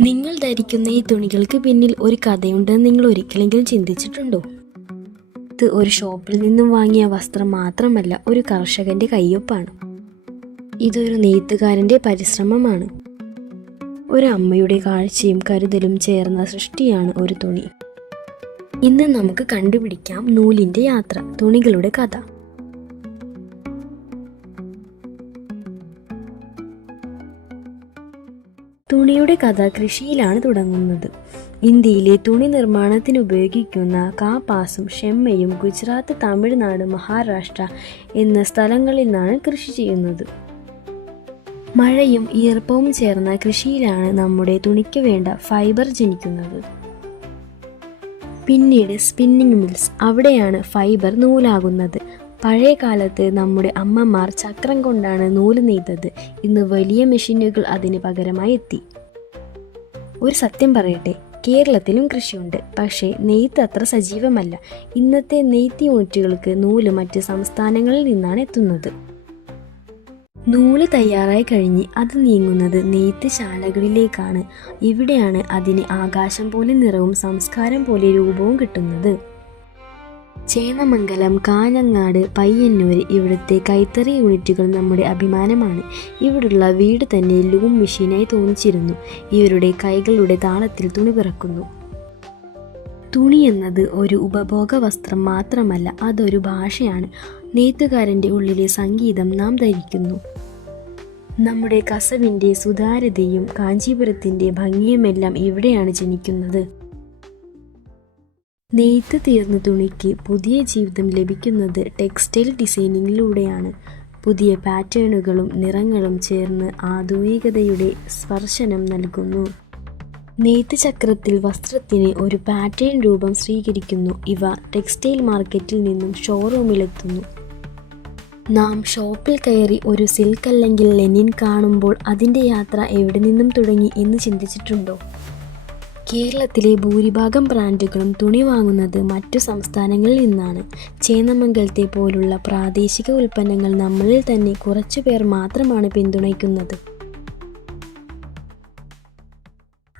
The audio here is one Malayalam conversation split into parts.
നിങ്ങൾ ധരിക്കുന്ന ഈ തുണികൾക്ക് പിന്നിൽ ഒരു കഥയുണ്ടെന്ന് നിങ്ങൾ ഒരിക്കലെങ്കിലും ചിന്തിച്ചിട്ടുണ്ടോ? ഇത് ഒരു ഷോപ്പിൽ നിന്നും വാങ്ങിയ വസ്ത്രം മാത്രമല്ല ഒരു കർഷകന്റെ കയ്യൊപ്പാണ്. ഇതൊരു നെയ്ത്തുകാരന്റെ പരിശ്രമമാണ്. ഒരു അമ്മയുടെ കാഴ്ചയും കരുതലും ചേർന്ന സൃഷ്ടിയാണ് ഒരു തുണി. ഇന്ന് നമുക്ക് കണ്ടുപിടിക്കാം നൂലിന്റെ യാത്ര തുണികളുടെ കഥ. തുണിയുടെ കഥ കൃഷിയിലാണ് തുടങ്ങുന്നത്. ഇന്ത്യയിലെ തുണി നിർമ്മാണത്തിന് ഉപയോഗിക്കുന്ന കാപ്പാസും ഷെമ്മയും ഗുജറാത്ത് തമിഴ്നാട് മഹാരാഷ്ട്ര എന്ന സ്ഥലങ്ങളിൽ നിന്നാണ് കൃഷി ചെയ്യുന്നത്. മഴയും ഈർപ്പവും ചേർന്ന കൃഷിയിലാണ് നമ്മുടെ തുണിക്ക് വേണ്ട ഫൈബർ ജനിക്കുന്നത്. പിന്നീട് സ്പിന്നിങ് മിൽസ് അവിടെയാണ് ഫൈബർ നൂലാകുന്നത്. പഴയ കാലത്ത് നമ്മുടെ അമ്മമാർ ചക്രം കൊണ്ടാണ് നൂൽ നെയ്തത്. ഇന്ന് വലിയ മെഷീനുകൾ അതിന് പകരമായി എത്തി. ഒരു സത്യം പറയട്ടെ കേരളത്തിലും കൃഷിയുണ്ട്. പക്ഷേ നെയ്ത്ത് അത്ര സജീവമല്ല. ഇന്നത്തെ നെയ്ത്ത് യൂണിറ്റുകൾക്ക് നൂൽ മറ്റ് സംസ്ഥാനങ്ങളിൽ നിന്നാണ് എത്തുന്നത്. നൂൽ തയ്യാറായി കഴിഞ്ഞ് അത് നീങ്ങുന്നത് നെയ്ത്ത് ശാലകളിലേക്കാണ്. ഇവിടെയാണ് അതിന് ആകാശം പോലെ നിറവും സംസ്കാരം പോലെ രൂപവും കിട്ടുന്നത്. ചേന്നമംഗലം കാഞ്ഞങ്ങാട് പയ്യന്നൂർ ഇവിടുത്തെ കൈത്തറി യൂണിറ്റുകൾ നമ്മുടെ അഭിമാനമാണ്. ഇവിടുള്ള വീട് തന്നെ ലൂം മെഷീനായി തോന്നിച്ചിരുന്നു. ഇവരുടെ കൈകളുടെ താളത്തിൽ തുണി പിറക്കുന്നു. തുണി എന്നത് ഒരു ഉപഭോഗ വസ്ത്രം മാത്രമല്ല അതൊരു ഭാഷയാണ്. നെയ്ത്തുകാരന്റെ ഉള്ളിലെ സംഗീതം നാം ധരിക്കുന്നു. നമ്മുടെ കസവിന്റെ സുതാര്യതയും കാഞ്ചീപുരത്തിന്റെ ഭംഗിയുമെല്ലാം ഇവിടെയാണ് ജനിക്കുന്നത്. നെയ്ത്ത് തീർന്ന തുണിക്ക് പുതിയ ജീവിതം ലഭിക്കുന്നത് ടെക്സ്റ്റൈൽ ഡിസൈനിങ്ങിലൂടെയാണ്. പുതിയ പാറ്റേണുകളും നിറങ്ങളും ചേർന്ന് ആധുനികതയുടെ സ്പർശനം നൽകുന്നു. നെയ്ത്ത് ചക്രത്തിൽ വസ്ത്രത്തിന് ഒരു പാറ്റേൺ രൂപം സ്വീകരിക്കുന്നു. ഇവ ടെക്സ്റ്റൈൽ മാർക്കറ്റിൽ നിന്നും ഷോറൂമിലെത്തുന്നു. നാം ഷോപ്പിൽ കയറി ഒരു സിൽക്ക് അല്ലെങ്കിൽ ലെനിൻ കാണുമ്പോൾ അതിന്റെ യാത്ര എവിടെ നിന്നും തുടങ്ങി എന്ന് ചിന്തിച്ചിട്ടുണ്ടോ? കേരളത്തിലെ ഭൂരിഭാഗം ബ്രാൻഡുകളും തുണി വാങ്ങുന്നത് മറ്റു സംസ്ഥാനങ്ങളിൽ നിന്നാണ്. ചേന്നമംഗലത്തെ പോലുള്ള പ്രാദേശിക ഉൽപ്പന്നങ്ങൾ നമ്മളിൽ തന്നെ കുറച്ചു പേർ മാത്രമാണ് പിന്തുണയ്ക്കുന്നത്.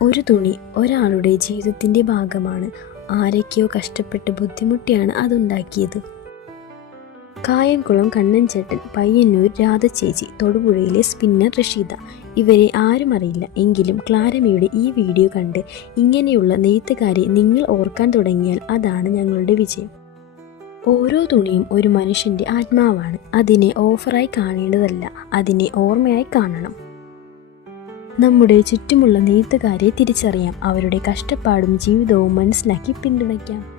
ഒരു തുണി ഒരാളുടെ ജീവിതത്തിന്റെ ഭാഗമാണ്. ആരൊക്കെയോ കഷ്ടപ്പെട്ട് ബുദ്ധിമുട്ടിയാണ് അതുണ്ടാക്കിയത്. കായംകുളം കണ്ണൻചേട്ടൻ പയ്യന്നൂർ രാധചേച്ചി തൊടുപുഴയിലെ സ്പിന്നർ റഷീദ ഇവരെ ആരും അറിയില്ല. എങ്കിലും ക്ലാരമയുടെ ഈ വീഡിയോ കണ്ട് ഇങ്ങനെയുള്ള നെയ്ത്തുകാരെ നിങ്ങൾ ഓർക്കാൻ തുടങ്ങിയാൽ അതാണ് ഞങ്ങളുടെ വിജയം. ഓരോ തുണിയും ഒരു മനുഷ്യന്റെ ആത്മാവാണ്. അതിനെ ഓഫറായി കാണേണ്ടതല്ല. അതിനെ ഓർമ്മയായി കാണണം. നമ്മുടെ ചുറ്റുമുള്ള നെയ്ത്തുകാരെ തിരിച്ചറിയാം. അവരുടെ കഷ്ടപ്പാടും ജീവിതവും മനസ്സിലാക്കി പിന്തുണയ്ക്കാം.